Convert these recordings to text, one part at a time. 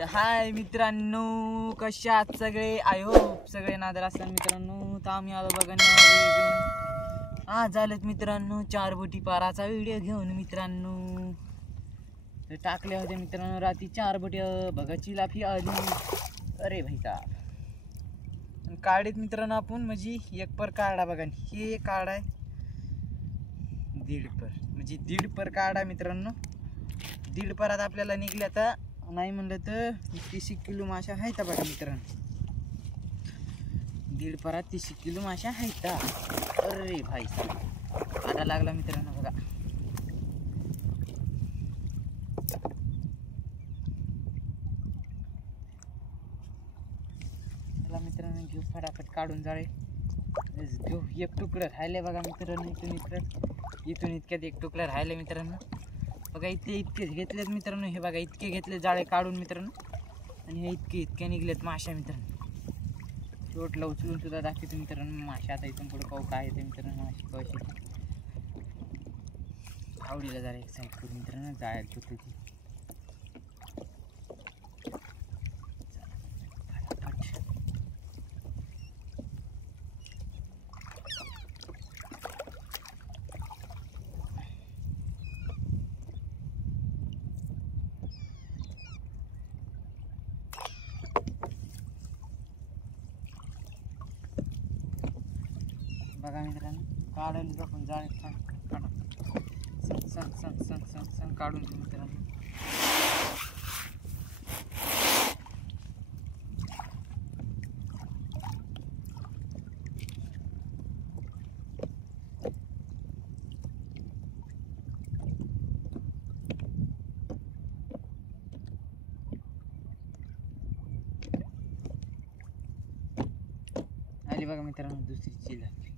तर हाय मित्रांनो, कशा आहात सगळे? आय होप सगळे नादर असतात मित्रांनो. तर आम्ही आलो बघा व्हिडिओ घेऊन. आज झालेत मित्रांनो 4 बोटी पाराचा व्हिडिओ घेऊन मित्रांनो. तर टाकल्या होत्या मित्रांनो रात्री 4 बोटी. बघा चिलाफी आली. अरे भाई साहेब काढीत मित्रांनो आपण म्हणजे एक पर काढा बघा. हे काढा आहे 1.5 पर म्हणजे 1.5 पर काढा मित्रांनो. 1.5 परात आपल्याला निघल्या तर नाही म्हणलं तर 30 किलो माशा आहेत बघा मित्रांनो. 1.5 परात 30 किलो माशा आहेत. अरे भाई साहेब आटा लागला मित्रांनो बघा. चला मित्रांनो घेऊ फटाफट काढून जाळे घेऊ. एक तुकडं राहिले बघा मित्रांनो. इथून इतक्यात एक तुकडं राहिले मित्रांनो. बघा इतके घेतलेत मित्रांनो. हे बघा इतके घेतले जाळे काढून मित्रांनो. आणि हे इतके निघलेत माशा मित्रांनो. शेवटला उचलून सुद्धा दाखवतो मित्रांनो माशा. आता इथून पुढे पाहू काय येते मित्रांनो. माशी कशी आवडीला जरा एक साईड करून मित्रांनो जाळ्यात होती. बघा मित्रांनो काढायला आपण जाळे काढा सण काढून घेऊ मित्रांनो. आली बघा मित्रांनो दुसरी चिलाफी.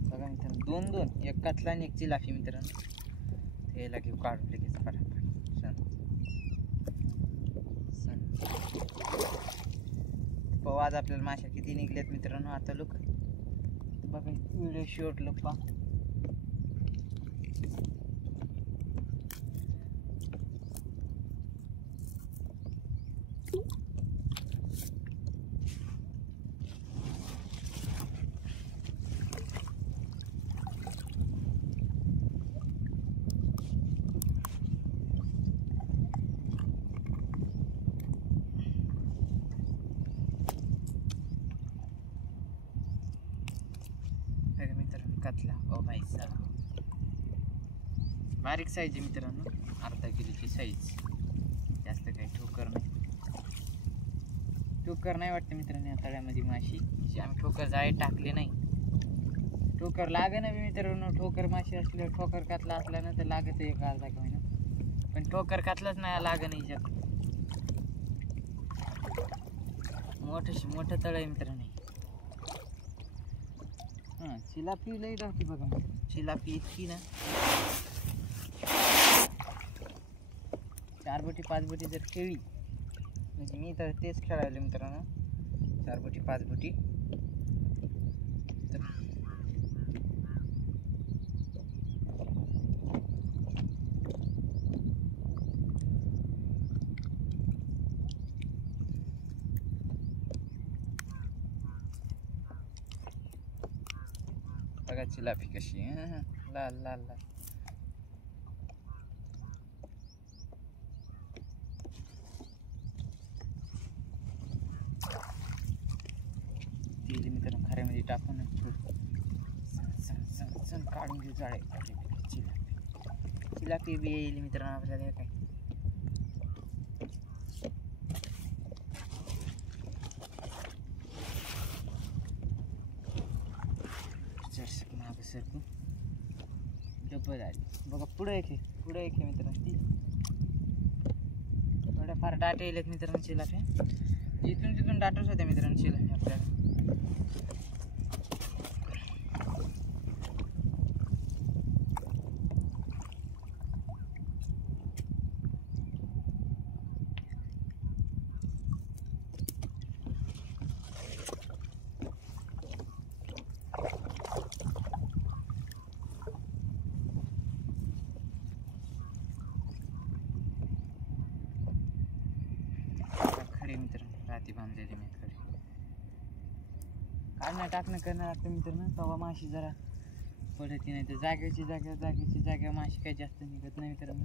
बघा मित्रांनो 2 एक कतला आणि एक चिलाफी मित्रांनो. याला घेऊ काढून लगेच आज आपल्याला माशा किती निघल्यात मित्रांनो. आता लोक बघा व्हिडिओ शॉर्ट लोक पहा. कतला ओ भाई साहेब बारीक साईज आहे मित्रांनो. अर्धा किलोची साईज. जास्त काही ठोकर नाही वाटतं मित्रांनो. या तळ्यामध्ये माशी म्हणजे आम्ही ठोकर जाळे टाकले नाही. ठोकर लागे ना मित्रांनो. ठोकर माशी असल्यावर ठोकर कातला असला ना तर लागत एक अर्धा का महिना. पण ठोकर कातलाच नाही लागे नाही जग. मोठं तळ आहे मित्रांनो. चिलाफी लई राहते बघा. चिलाफी इतकी ना 4 बोटी 5 बोटी जर खेळली म्हणजे मी तर तेच खेळायला मित्रांनो. 4 बोटी 5 बोटी तर बघा चिलाफी कशी लाल लाल लाल. ती मित्रांनो खऱ्यामध्ये टाकून सण काढून घेऊ जाळे. चिलाफी बी येईल मित्रांनो आपल्याला. काय सरकू डब्बल आली बघा. पुढे एक मित्रांनो. ती थोड्याफार डाटे येलेत मित्रांनो चिलाफी. इथून तिथून डाटच होत्या मित्रांनो चिलाफी आपल्याला. मेखडे मित्रांनो, राती बांधलेली मेखडे. काढणं टाकणं करणं लागतं मित्रांनो, तेव्हा माशी जरा पडती. नाही तर जागेवर माशी काही जास्त निघत नाही मित्रांनो.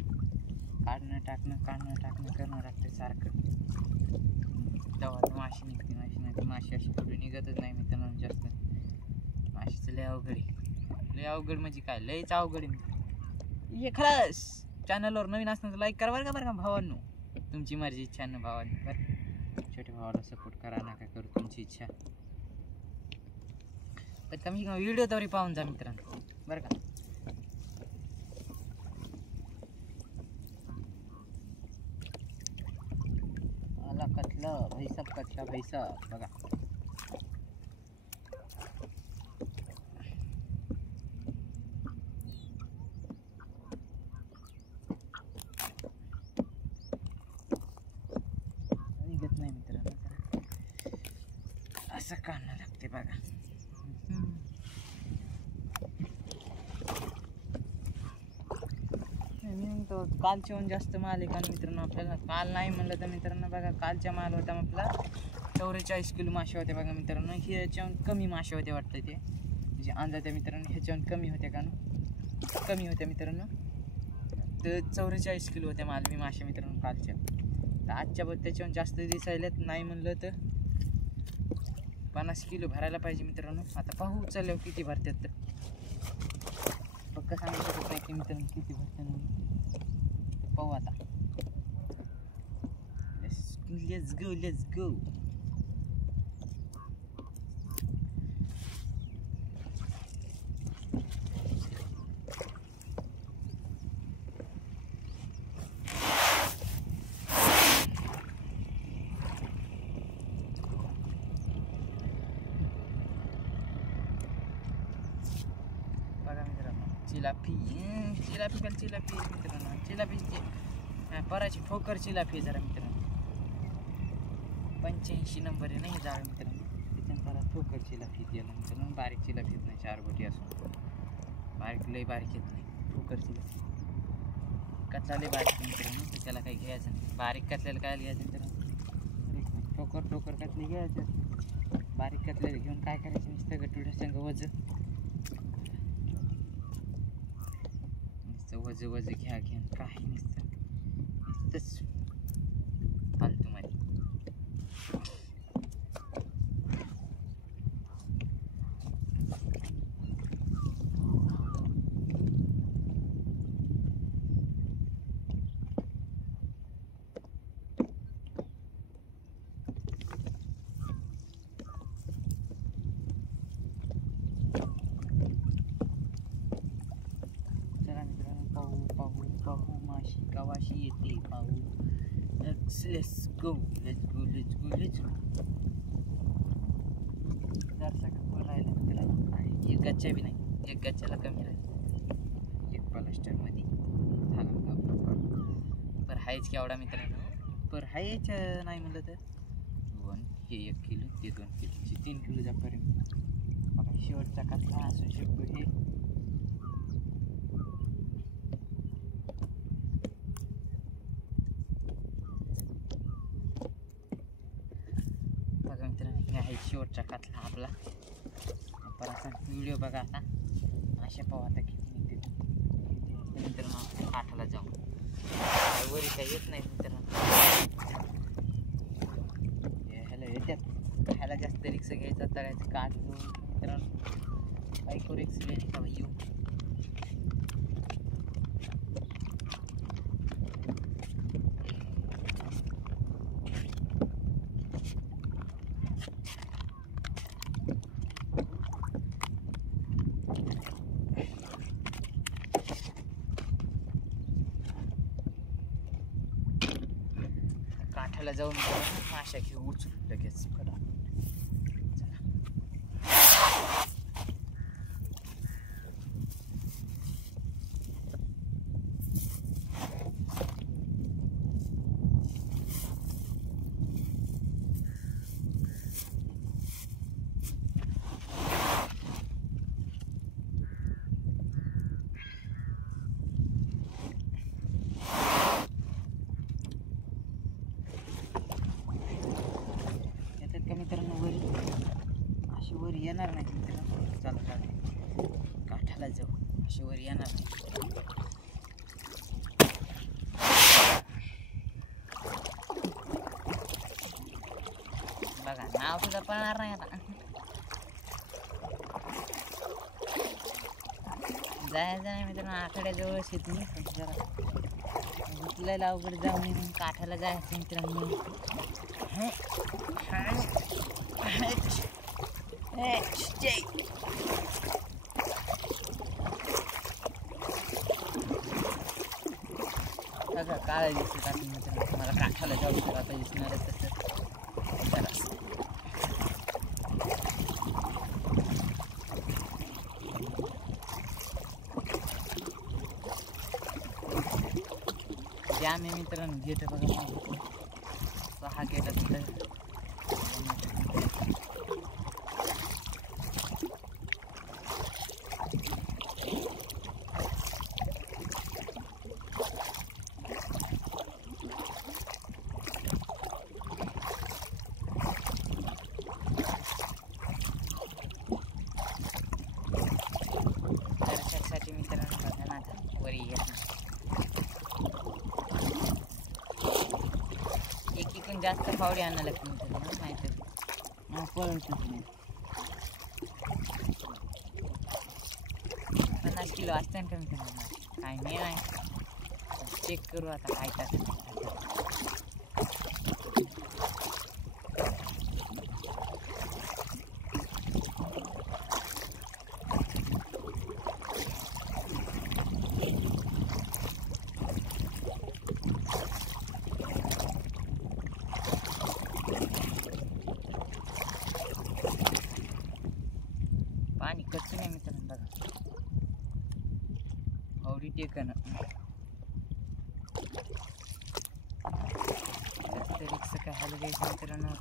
काढणं टाकणं करणं लागतं सारखं, तेव्हा तर माशी निघते. नाही तर माशी अशी कुठे निघतच नाही मित्रांनो जास्त. माशीचं लय अवघड म्हणजे काय, लयच अवघड आहे. हे खलास चॅनलवर नवीन असणार तर लाईक करा बरं का भावांनो. तुमची मर्जी, इच्छा ना भावांनी. बरं छोट्या भावाला सपोर्ट करा, नका करू तुमची इच्छा. पण कमी व्हिडिओ तरी पाहून जा मित्रांनो बरं का. मला कतलं भैसा बघा. निघत नाही मित्रांनो, असं काढणं लागते बघा. कालच्या जास्त माल आहे काल मित्रांनो. आपल्याला काल नाही म्हणलं तर मित्रांनो बघा, कालच्या माल होता आपला 44 किलो मासे होते बघा मित्रांनो. ह्याच्याहून कमी मासे होते वाटतं ते, म्हणजे अंदाज मित्रांनो ह्याच्याहून कमी होते का ना, कमी होत्या मित्रांनो. तर 44 किलो होते माल मी मासे मित्रांनो कालच्या. तर आजच्या बघ त्याच्याहून जास्त दिसायलेत. नाही म्हणलं तर 50 किलो भरायला पाहिजे मित्रांनो. आता पाहू चालल्यावर किती भरतात. तर पक्का सांगू शकत नाही की मित्रांनो किती भरतात म्हणून. पाहू आता. Let's go. बघा मित्रांनो, चिलापी मित्रांनो. चिलापीची पराची ठोकर चिलापी जरा मित्रांनो. 85 नंबर आहे नाही जाळ मित्रांनो. त्याच्यानंतर ठोकर चिलापी गेला मित्रांनो. बारीक चिलापी येत नाही, 4 बोटी असून लय बारीक येत नाही. ठोकर चिलापी कतला लय बारीक मित्रांनो, तर त्याला काही घ्यायचं नाही. बारीक कतल्याला काय घ्यायचं मित्रांनो, ठोकर कतली घ्यायचं. बारीक कतल्याला घेऊन काय करायचं, नुसतं गटुड्या संग वज घ्या काही नुसतंच फालतू मध्ये. पाहू माशी कवाशी येते पाहू. Let's go. जरसा का राहिला मित्रांनो, एक गच्च्या बी नाही, एक गच्च्याला कमी राहिला. एक प्लास्टरमध्ये झाला पर हायच केवढा मित्रांनो. पर हायच नाही म्हणलं तर हे 1 किलो, ते 2 किलो, 3 किलो जापर्यंत बघा. शेवटचा कचरा असू शकतो हे. बघा मित्रांनो, हे आहे शेवटचा कातला आपला. परत व्हिडिओ बघा आता. अशा पाहू आता किती निघते मित्रांनो. आपण काठाला जाऊ, वरी काही येत नाही मित्रांनो. ह्याला येतात, ह्याला जास्त रिक्स घ्यायचा, तळायचं काठ मित्रांनो. बाईकवर रिक्स घेणे का भाई. काठाला जाऊन माशा घेऊ उचलून लगेच कडा. मित्रांनो वरी, अशी वर येणार नाही मित्रांनो. चला काठाला जाऊ, अशी वर येणार नाही. बघा नाव सुद्धा पळणार नाही आता. जायचं नाही मित्रांनो, आखाड्याजवळच येत नाही जरा उचलायला अवघड जाऊ नये म्हणून काठाला जायचं मित्रांनो. बघा काळा दिसत आहे मित्रांनो, तुम्हाला काठाला जाऊ तर आता दिसणार तसं. जाम आहे मित्रांनो, गेट बघा 6 गेट असतं. दर्शकासाठी मित्रांनो बघा ना आता वरी येत एकीकडून जास्त फावडी आणायला लागते मित्रांनो, नाहीतर पळतच नाही. 50 किलो असते ना मित्रांनो, काय नाही चेक करू आता काय टाकत. पाणी कच्चं नाही मित्रांनो बघा, फावडी टेकन जास्त रिक्स काय हल घ्यायचं मित्रांनो.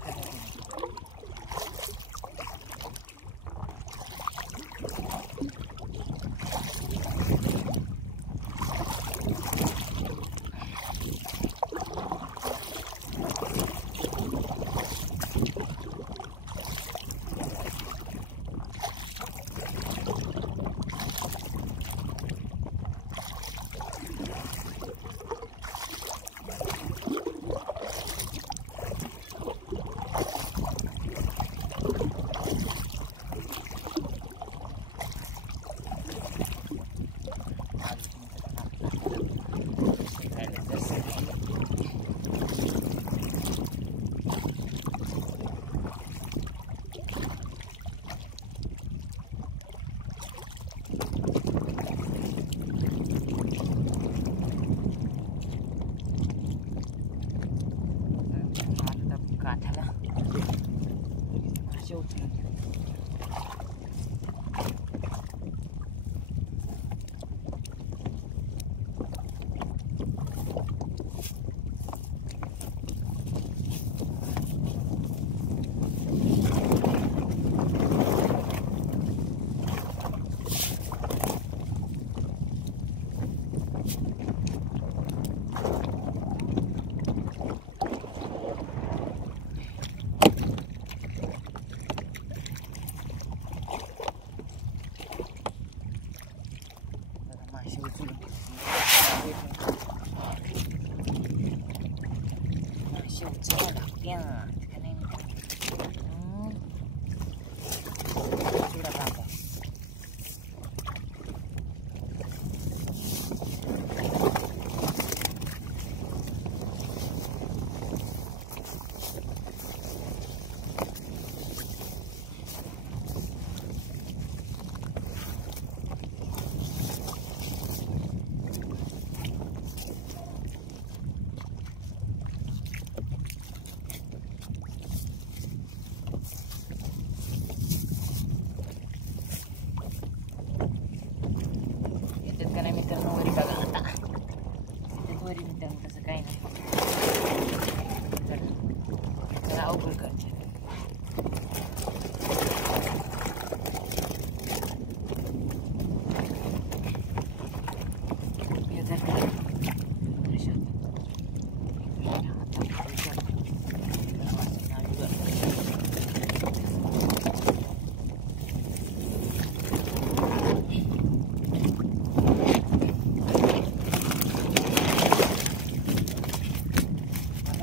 काठाला मासे उचलून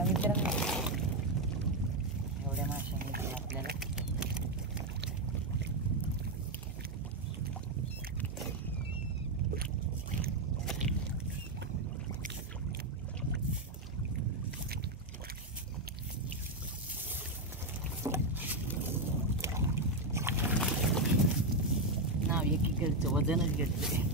मित्रांनो एवढ्या माशा मिळतील आपल्याला. नाव एकीकडचं वजनच घेतलंय.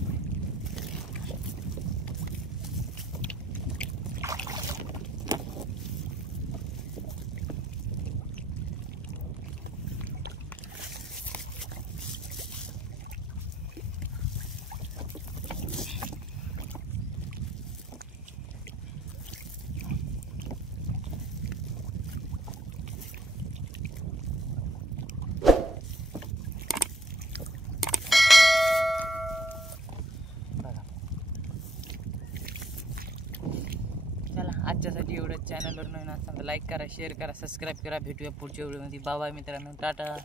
आजच्यासाठी एवढं. चॅनलवर नवीन असताना लाईक करा, शेअर करा, सबस्क्राईब करा. भेटूया पुढच्या व्हिडिओमध्ये. बाय बाय मित्रांनो, टाटा.